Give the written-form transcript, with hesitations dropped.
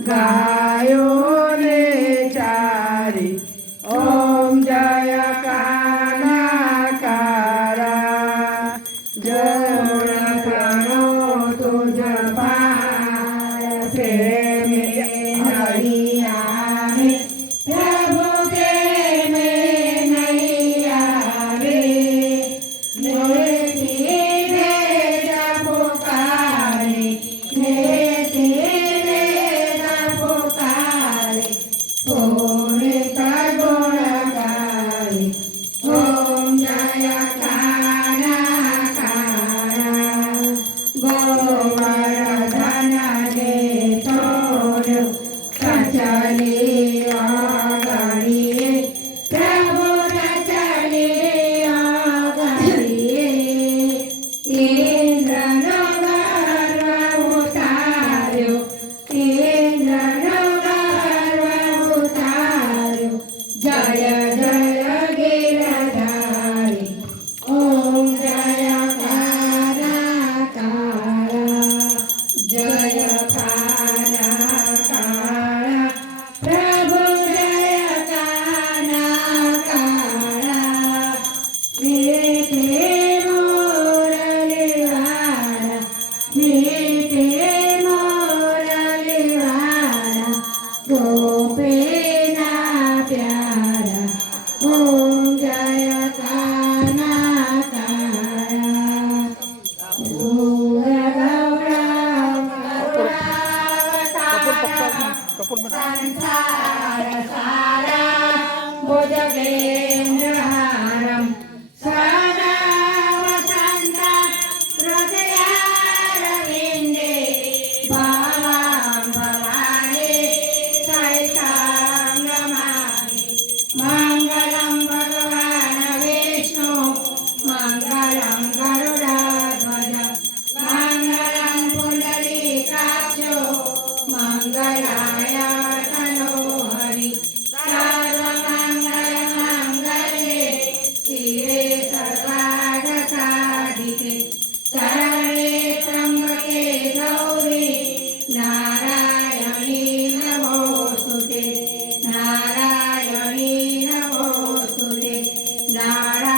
गायो रे चारी ओम जय कानाकारा जय प्रणो तुझ पाय प्रेमी नहीं आवे प्रभु के में नहीं आवे मेरे भेद पुकारे तेरे पुकारे पूरे का गुण गाए ओम जय कानाकारा गोवर्धन दे तोड़ कचली आगड़िए प्रभु कचली आगड़िए इंद्र गर्व उतार्यो इंद्र गर्व उतार्यो जय जय गिरधारी ओम जय कानाकारा जय कानाकारा प्रभु जय कानाकारा मीठे मुरलीवाला मीठे मुरलीवाला गोपीना प्यारा ओम जय कानाकारा संसार सारा भुजगेन्द्रहारं सदा वसन्त हृदयारविन्दे भावां भवानि सहितां नमामि मङ्गलं भगवान् विष्णु मङ्गलं गरुडध्वज मङ्गलं पुण्डरीकाक्षो मङ्गलाय तनोहरि सर्वमङ्गलमाङ्गल्ये शिवे सर्वार्थसाधिके शरण्ये त्र्यम्बके गौरी नारायणी नमोऽस्तुते नारायणी नमोऽस्तुते नारायणी